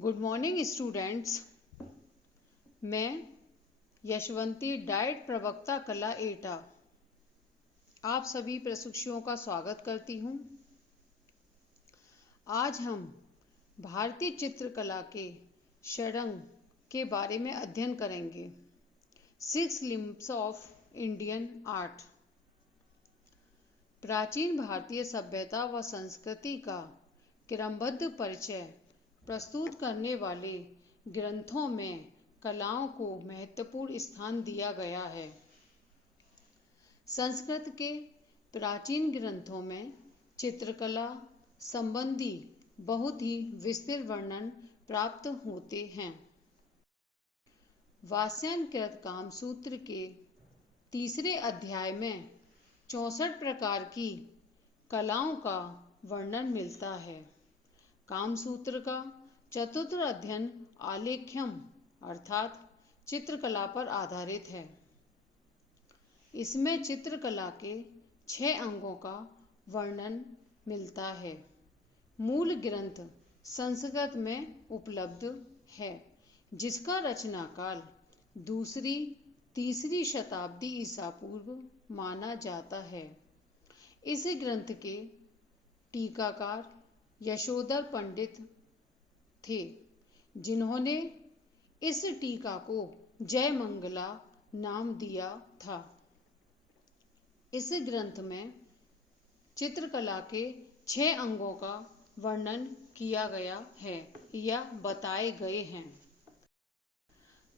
Good morning students. मैं Yashwanti diet प्रवक्ता कला एटा आप सभी प्रशिक्षुओं का स्वागत करती हूँ। आज हम भारतीय चित्रकला के षडंग के बारे में अध्ययन करेंगे। 6 लिम्ब्स ऑफ इंडियन आर्ट। प्राचीन भारतीय सभ्यता व संस्कृति का क्रमबद्ध परिचय प्रस्तुत करने वाले ग्रंथों में कलाओं को महत्वपूर्ण स्थान दिया गया है। संस्कृत के प्राचीन ग्रंथों में चित्रकला संबंधी बहुत ही विस्तृत वर्णन प्राप्त होते हैं। वास्यायनकृत कामसूत्र के तीसरे अध्याय में 64 प्रकार की कलाओं का वर्णन मिलता है। कामसूत्र का चतुर्थ अध्ययन आलेख्यम अर्थात चित्रकला पर आधारित है। इसमें चित्रकला के 6 अंगों का वर्णन मिलता है। मूल ग्रंथ संस्कृत में उपलब्ध है, जिसका रचना काल 2री-3री शताब्दी ईसा पूर्व माना जाता है। इस ग्रंथ के टीकाकार यशोधर पंडित थे, जिन्होंने इस टीका को जयमंगला नाम दिया था। इस ग्रंथ में चित्रकला के 6 अंगों का वर्णन किया गया है या बताए गए हैं।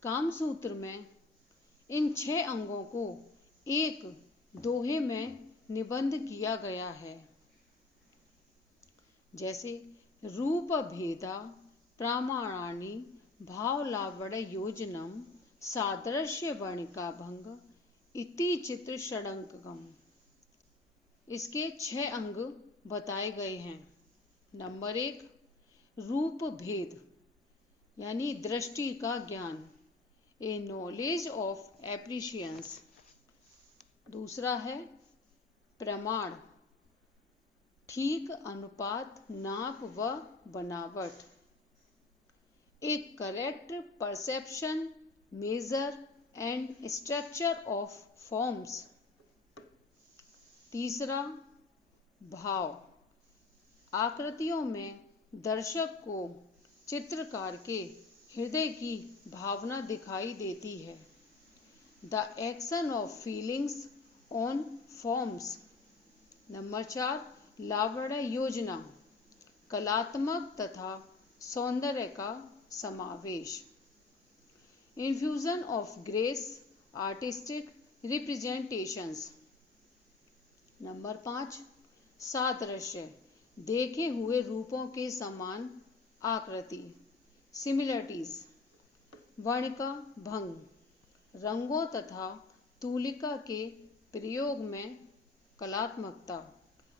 कामसूत्र में इन 6 अंगों को एक दोहे में निबंध किया गया है, जैसे रूप भेदा प्रामाणानि भावलावण्य योजनम सादृश्य वर्णिका भंग इति चित्र षडंगम। इसके 6 अंग बताए गए हैं। नंबर 1 रूप भेद यानी दृष्टि का ज्ञान, ए नॉलेज ऑफ एप्रिशियंस। दूसरा है प्रमाण, ठीक अनुपात नाप व बनावट, एक correct perception measure and structure of forms. तीसरा भाव, आकृतियों में दर्शक को चित्रकार के हृदय की भावना दिखाई देती है। The action of feelings on forms. Number 4 लावण्य योजना, कलात्मक तथा सौंदर्य का समावेश। Infusion of grace, artistic representations. Number 5 सादृश्य, देखे हुए रूपों के समान आकृति, सिमिलरिटीज। वर्णिका भंग, रंगों तथा तूलिका के प्रयोग में कलात्मकता,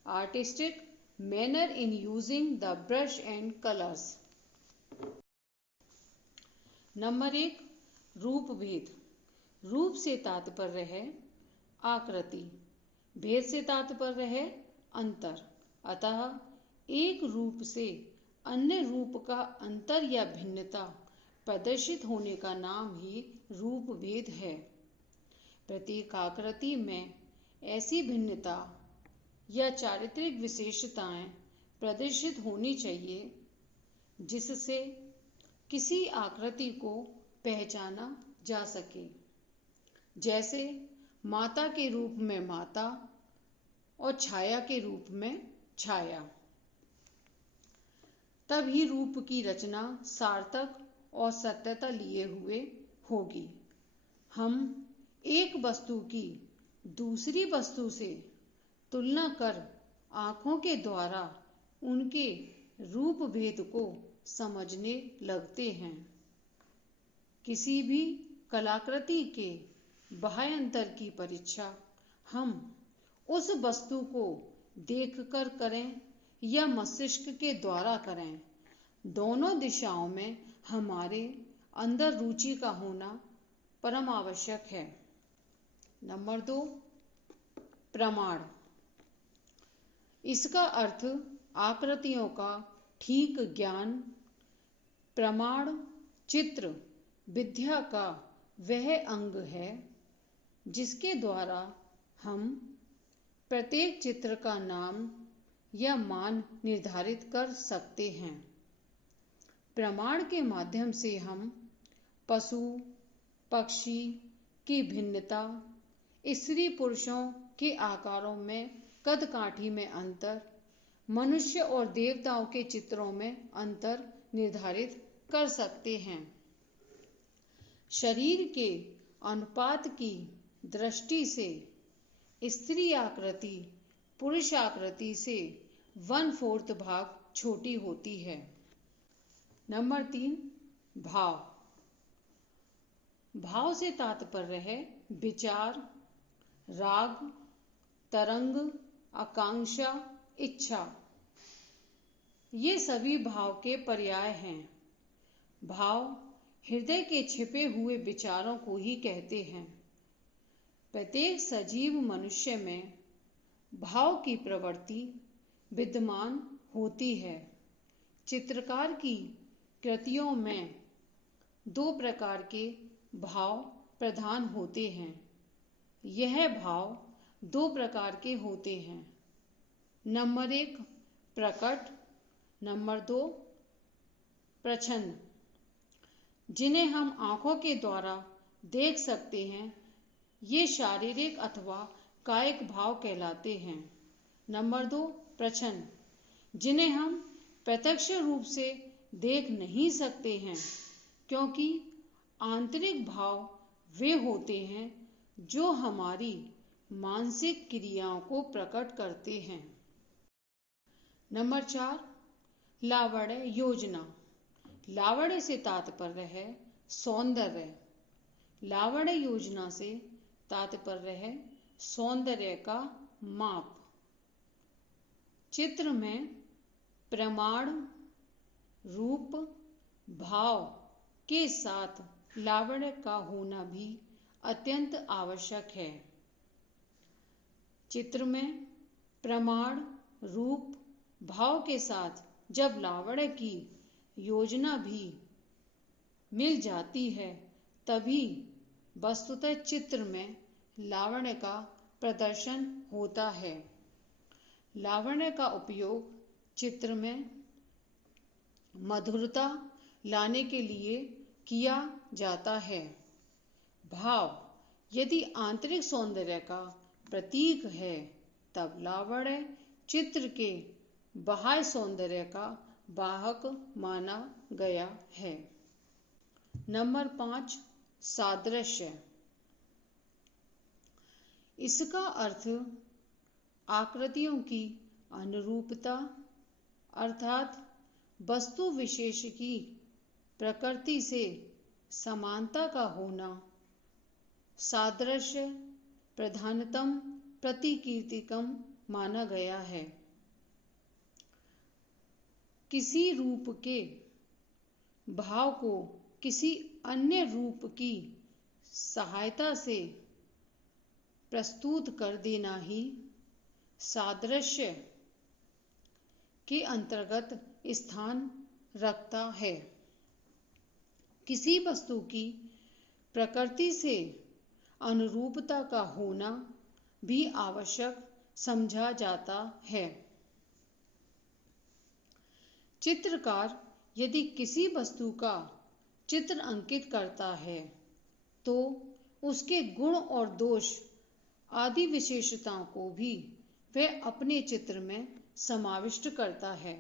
artistic manner in using the brush and colours. Number 1 रूप भेद। रूप से तात्पर्य है आकृति, भेद से तात्पर्य है अंतर। अतः एक रूप से अन्य रूप का अंतर या भिन्नता प्रदर्शित होने का नाम ही रूप भेद है। प्रत्येक आकृति में ऐसी भिन्नता या चारित्रिक विशेषताएं प्रदर्शित होनी चाहिए, जिससे किसी आकृति को पहचाना जा सके। जैसे माता के रूप में माता और छाया के रूप में छाया। तभी रूप की रचना सार्थक और सत्यता लिए हुए होगी। हम एक वस्तु की दूसरी वस्तु से तुलना कर आँखों के द्वारा उनके रूप भेद को समझने लगते हैं। किसी भी कलाकृति के बाह्य अंतर की परीक्षा हम उस वस्तु को देखकर करें या मस्तिष्क के द्वारा करें, दोनों दिशाओं में हमारे अंदर रुचि का होना परम आवश्यक है। नंबर 2 प्रमाण। इसका अर्थ आकृतियों का ठीक ज्ञान, प्रमाण चित्र विद्या का वह अंग है जिसके द्वारा हम प्रत्येक चित्र का नाम या मान निर्धारित कर सकते हैं। प्रमाण के माध्यम से हम पशु पक्षी की भिन्नता, स्त्री पुरुषों के आकारों में कद काठी में अंतर, मनुष्य और देवताओं के चित्रों में अंतर निर्धारित कर सकते हैं। शरीर के अनुपात की दृष्टि से स्त्री आकृति पुरुष आकृति से 1/4 भाग छोटी होती है। नंबर 3, भाव। भाव से तात्पर्य है विचार, राग, तरंग, आकांक्षा, इच्छा। ये सभी भाव के पर्याय हैं। भाव हृदय के छिपे हुए विचारों को ही कहते हैं। प्रत्येक सजीव मनुष्य में भाव की प्रवृत्ति विद्यमान होती है। चित्रकार की कृतियों में 2 प्रकार के भाव प्रधान होते हैं। यह भाव 2 प्रकार के होते हैं। नंबर 1 प्रकट, नंबर 2 प्रच्छन्न, जिन्हें हम आंखों के द्वारा देख सकते हैं। ये शारीरिक अथवा कायिक भाव कहलाते हैं। नंबर 2 प्रच्छन्न, जिन्हें हम प्रत्यक्ष रूप से देख नहीं सकते हैं, क्योंकि आंतरिक भाव वे होते हैं जो हमारी मानसिक क्रियाओं को प्रकट करते हैं। नंबर 4 लावण्य योजना। लावण्य से तात्पर्य है सौंदर्य। लावण्य योजना से तात्पर्य है सौंदर्य का माप। चित्र में प्रमाण, रूप, भाव के साथ लावण्य का होना भी अत्यंत आवश्यक है। चित्र में प्रमाण, रूप, भाव के साथ जब लावण्य की योजना भी मिल जाती है, तभी वस्तुतः चित्र में लावण्य का प्रदर्शन होता है। लावण्य का उपयोग चित्र में मधुरता लाने के लिए किया जाता है। भाव यदि आंतरिक सौंदर्य का प्रतीक है, तब लावण्य चित्र के बाह्य सौंदर्य का वाहक माना गया है। नंबर 5 सादृश्य। इसका अर्थ आकृतियों की अनुरूपता, अर्थात वस्तु विशेष की प्रकृति से समानता का होना। सादृश्य प्रधानतम प्रतिकीर्तिकम माना गया है। किसी रूप के भाव को किसी अन्य रूप की सहायता से प्रस्तुत कर देना ही सादृश्य के अंतर्गत स्थान रखता है। किसी वस्तु की प्रकृति से अनुरूपता का होना भी आवश्यक समझा जाता है। चित्रकार यदि किसी वस्तु का चित्र अंकित करता है, तो उसके गुण और दोष आदि विशेषताओं को भी वह अपने चित्र में समाविष्ट करता है।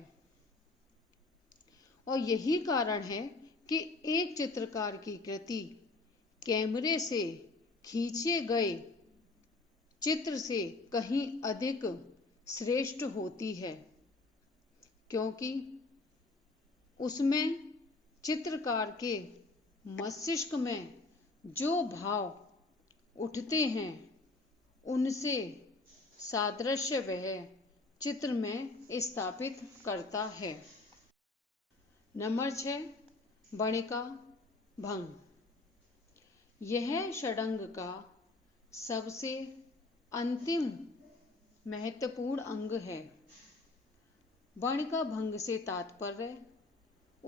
और यही कारण है कि एक चित्रकार की कृति कैमरे से खींचे गए चित्र से कहीं अधिक श्रेष्ठ होती है, क्योंकि उसमें चित्रकार के मस्तिष्क में जो भाव उठते हैं, उनसे सादृश्य वह चित्र में स्थापित करता है। नंबर 6 वर्णिका भंग। यह षडंग का सबसे अंतिम महत्वपूर्ण अंग है। वर्णिका भंग से तात्पर्य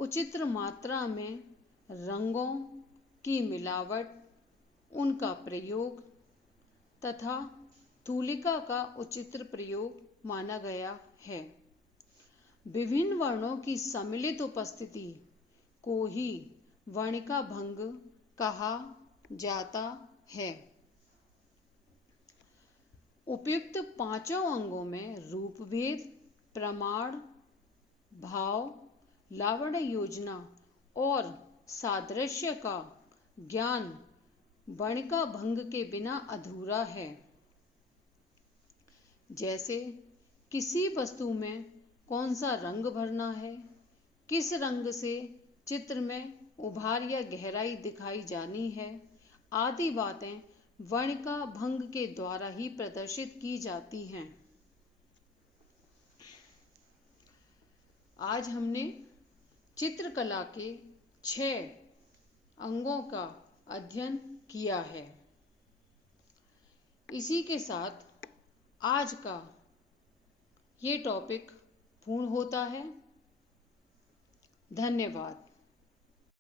उचित मात्रा में रंगों की मिलावट, उनका प्रयोग तथा तूलिका का उचित प्रयोग माना गया है। विभिन्न वर्णों की सम्मिलित उपस्थिति को ही वर्णिका भंग कहा जाता है। उपयुक्त पांचों अंगों में रूपभेद, प्रमाण, भाव, लावण्य योजना और सादृश्य का ज्ञान वर्णिका भंग के बिना अधूरा है। जैसे किसी वस्तु में कौन सा रंग भरना है, किस रंग से चित्र में उभार या गहराई दिखाई जानी है, आदि बातें वर्णिका भंग के द्वारा ही प्रदर्शित की जाती हैं। आज हमने चित्रकला के 6 अंगों का अध्ययन किया है। इसी के साथ आज का ये टॉपिक पूर्ण होता है। धन्यवाद।